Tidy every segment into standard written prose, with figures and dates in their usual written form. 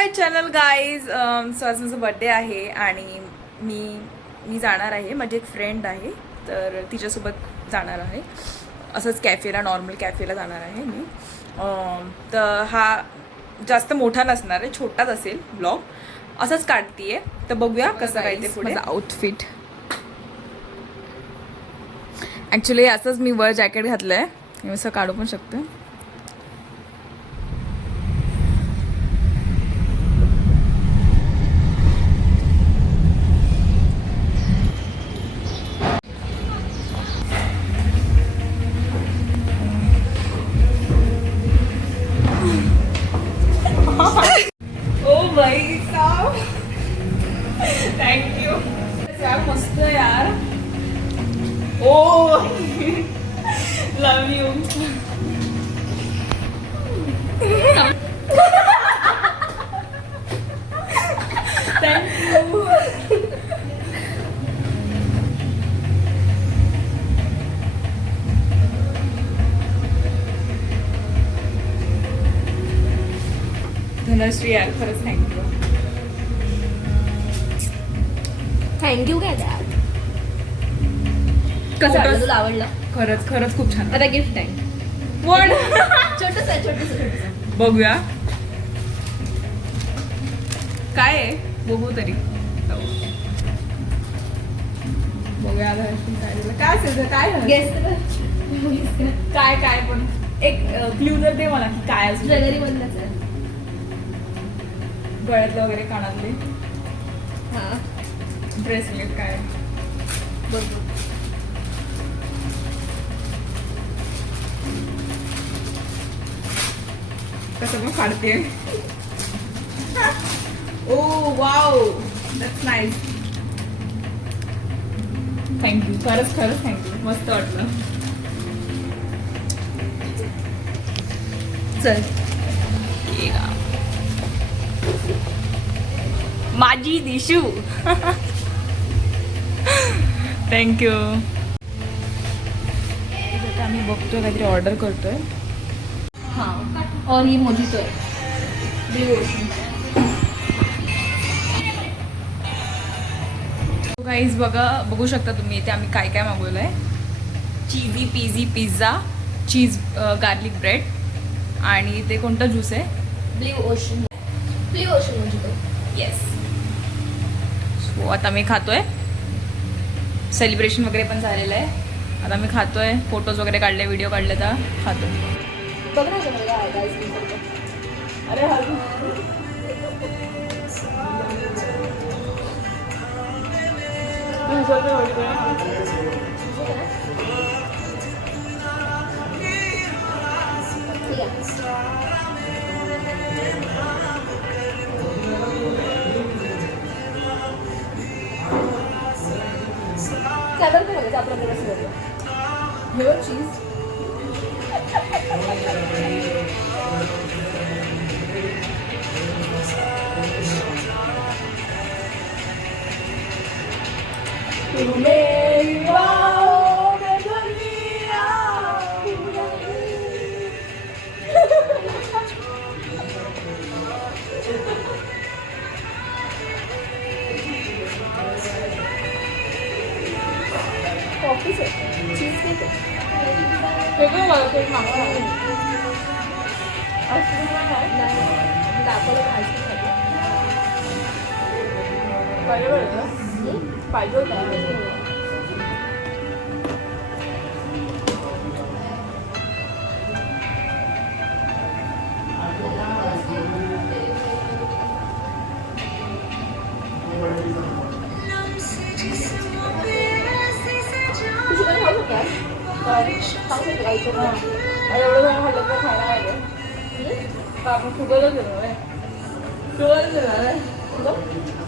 माय channel guys. So आज माझा birthday आहे आणि मी जाणार आहे. माझी एक फ्रेंड आहे तर तिच्यासोबत जाणार आहे. असंच कॅफेला, नॉर्मल कॅफेला जाणार आहे मी. तर हा जास्त मोठा नसणार आहे, छोटाच असेल ब्लॉग. असंच काढतीये तर बघूया कसं काय ते पुढे. आउटफिट ॲक्च्युली असंच मी वर जॅकेट घातलं आहे, मी असं काढू पण शकते. ओ भाई साहब, थँक्यू यार, मस्त यार. ओ लव यू. थँक्यू. धनश्री यार, खरंच थँक्यू. थँक्यू काय द्या. कसं वाटलं तुला आवडलं? खरंच खरंच खूप छान. आता गिफ्ट आहे. पण छोटस आहे, छोटस. बघूया काय आहे, बघू तरी. बघूया काय दिलं. काय असेल, काय झालं? गेस काय काय पण एक क्ल्यू जर दे मला की काय असेल. ज्वेलरी मधलंच आहे. गळ्यातलं वगैरे, कानातले, हा ब्रेसलेट, काय बघ. कसं पण काढते. ओ वाव, दॅट्स नाईस. थँक्यू, खरंच खरंच थँक्यू. मस्त वाटलं. चल माझी दिशू. थँक्यू. आता आम्ही बघतोय, काहीतरी ऑर्डर करतोय. हाँ, और ये मोजितो है. Blue ocean. गाईज बघू शकता तुम्ही इथे आम्ही काय काय मागवलं आहे. Cheesy peasy pizza, cheese garlic bread, आणि ते कोणता ज्यूस आहे. Blue ocean. Blue ocean mojito. Yes. So आता मी खातोय. सेलिब्रेशन वगैरे पण झालेलं आहे. आता मी खातोय. फोटोज वगैरे काढले, व्हिडिओ काढले, तर खातो. बघ ना तुम्हाला आईस्क्रीम. अरे हा ठीक आहे. कॅमेरा पण बघायचं आपलं कसं बघलं. हे चीज. कॉफीच आहे. चीज केक आहे. वेगळं मला ते मागवलं. नाही दाखवलं आईस्क्रीम पाहिजे होतं. एवढं जण खाल्लं तर खायला पाहिजे. तर आपण शुगरच देणार आहे. शुगरच देणार आहे.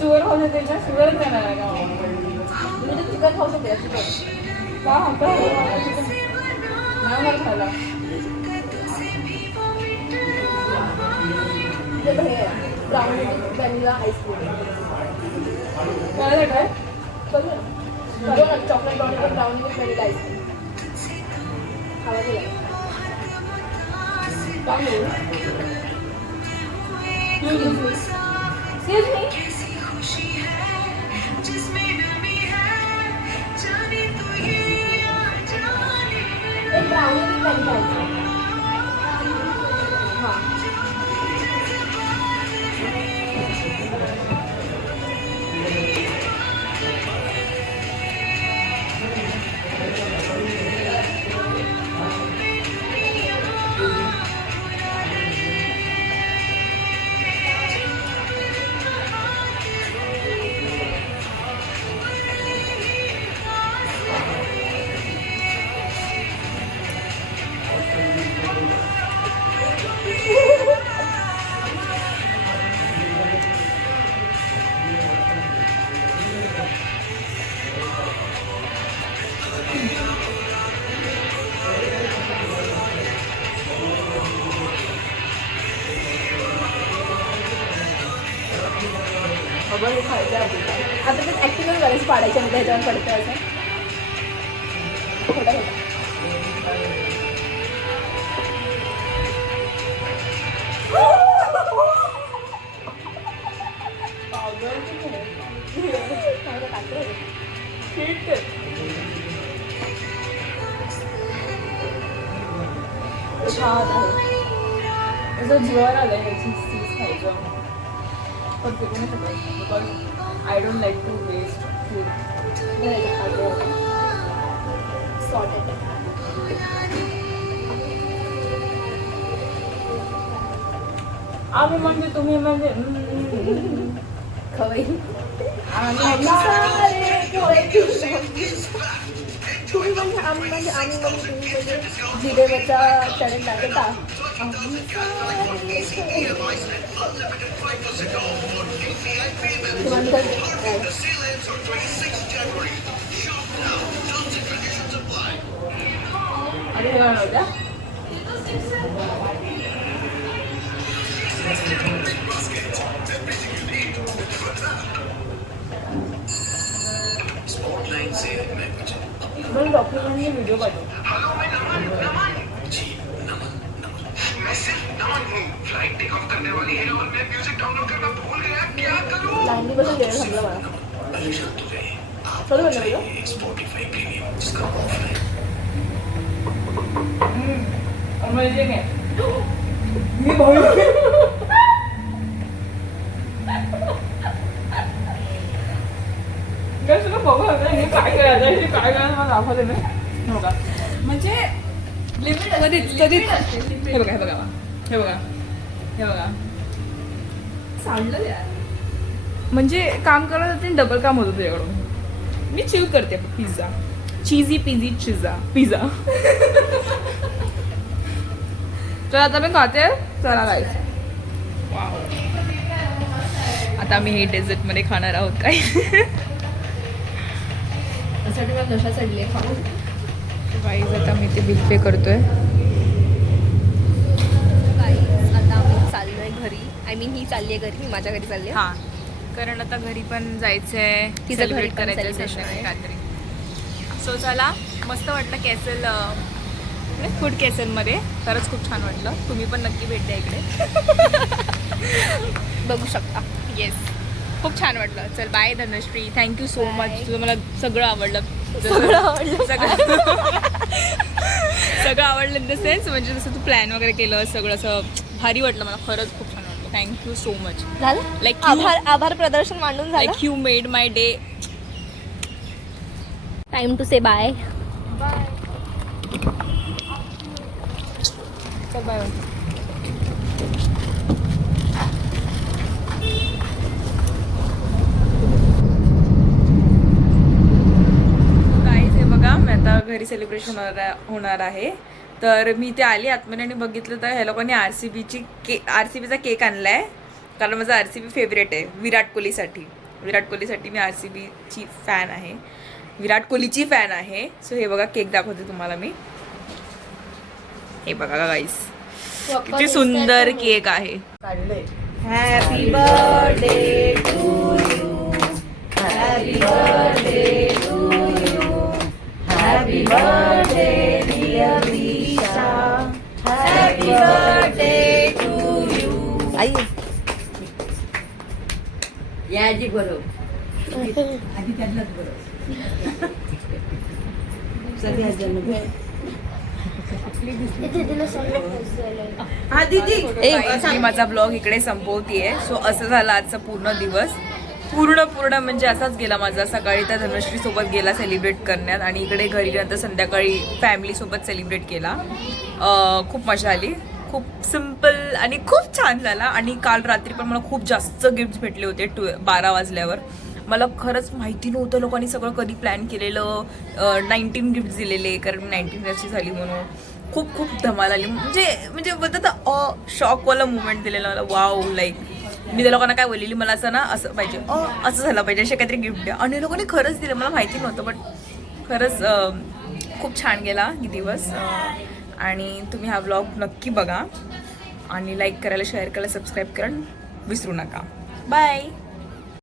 शुगर खाऊ शकते का? शुगरच देणार आहे का? म्हणजे चिकन खाऊ शकते. चिकन का म्हणतो चिकन नाही मला खायला. हे ब्राउनी व्हॅनिला आईस्क्रीम. काय काय चॉकलेट ब्राउनी पण ब्राउनी विथ व्हॅनिला आईस्क्रीम खावा. Excuse me. एक ब्राउनी पेन पाहिजे. हां. हे खायचं आता ते ॲक्टिव्ह करायचं पाडायच्या मध्ये ह्याच्यावर पडतं असं थोडा थोडा. छान आहे असं जीवावर आलं आहे चीज खायचं. पण ते नाही सगळं because I don't like to waste food. Sorted आम्ही म्हणजे तुम्ही म्हणजे खवई तुम्ही म्हणजे आम्ही म्हणजे आम्ही म्हणजे तुम्ही म्हणजे जिरेवरचा चरण टाकता. अरे होत्या बरं डॉक्टरांनी व्हिडिओ पाठव. लाईनली बसून वेळ थांबला मला चल म्हणलं मी काय करायचं काय करायचं मला दाखवते नाही बघा म्हणजे लिमिट कधीच कधीच हे बघा हे बघा हे बघा हे बघा सांडलं यार. म्हणजे काम करायला जाते डबल काम होतं तुझ्याकडून. मी चिव करते पिझ्झा चीजी पिझी चिझा पिझ्झा. तर आता मी खाते चला जायचं. आता आम्ही हे डेझर्टमध्ये खाणार आहोत काय. त्यासाठी मला नशा चढली आहे खाऊन. गाईज आता मी ते बिल पे करतोय. गाईज आता आम्ही चाललोय घरी. आय मीन ही चालली आहे घरी. मी माझ्या घरी चालली आहे. हां कारण आता घरी पण जायचं आहे. तिचं घरी सेलिब्रेट पण करायचं celebration सेशन आहे. रात्री. सो चला मस्त वाटलं कॅसल फूड कॅसलमध्ये. खरंच खूप छान वाटलं. तुम्ही पण नक्की भेट द्या इकडे. बघू शकता. येस खूप छान वाटलं. चल bye Dhanashree. Thank you so Bye. Much. तुझं मला सगळं आवडलं. सगळं आवडलं. सगळं आवडलं इन द सेन्स म्हणजे जसं तू प्लॅन वगैरे केलं सगळं असं भारी वाटलं मला. खरंच खूप छान वाटलं. Thank you so much. झालं Like आभार प्रदर्शन मांडून झालं. Like you made my day. Time to say bye. Bye. चल बाय. मी आता घरी सेलिब्रेशन होणार आहे. तर मी इथे आली आतमध्ये आणि बघितलं तर ह्या लोकांनी RCBचा केक आणला आहे. कारण माझा RCB फेवरेट आहे विराट कोहलीसाठी. मी RCBची फॅन आहे. विराट कोहलीची फॅन आहे. सो हे बघा केक दाखवते तुम्हाला मी. हे बघा गाईस किती सुंदर केक आहे. Happy birthday to you. Happy birthday to you. Happy birthday dear Lisha. Happy birthday to you. आई या आजी बरोबर आधी त्यांनाच बरोबर सगळ्यात जण हा दीदी मी माझा ब्लॉग इकडे संपवतीये. सो असं झालं आजचा पूर्ण दिवस. पूर्ण म्हणजे असाच गेला माझा. सकाळी त्या धनश्री सोबत गेला सेलिब्रेट करण्यात आणि इकडे घरी नंतर संध्याकाळी फॅमिली सोबत सेलिब्रेट केला. खूप मजा आली. खूप सिम्पल आणि खूप छान झाला. आणि काल रात्री पण मला खूप जास्त गिफ्ट्स भेटले होते 12 वाजल्यावर. मला खरंच माहिती नव्हतं लोकांनी सगळं कधी प्लॅन केलेलं. 19 गिफ्ट दिलेले कारण 19 वर्षी झाली म्हणून. खूप धमाल आली. म्हणजे बोलतात शॉकवाला मुवमेंट दिलेलं मला. वाव, लाईक मी त्या लोकांना काय बोललेली मला असं ना असं पाहिजे, असं झालं पाहिजे, असे काहीतरी गिफ्ट द्या. आणि लोकांनी खरंच दिलं. मला माहिती नव्हतं बट खरंच खूप छान गेला ही दिवस. आणि तुम्ही हा व्लॉग नक्की बघा आणि लाईक करायला, शेअर करायला, सबस्क्राईब करायला विसरू नका. बाय.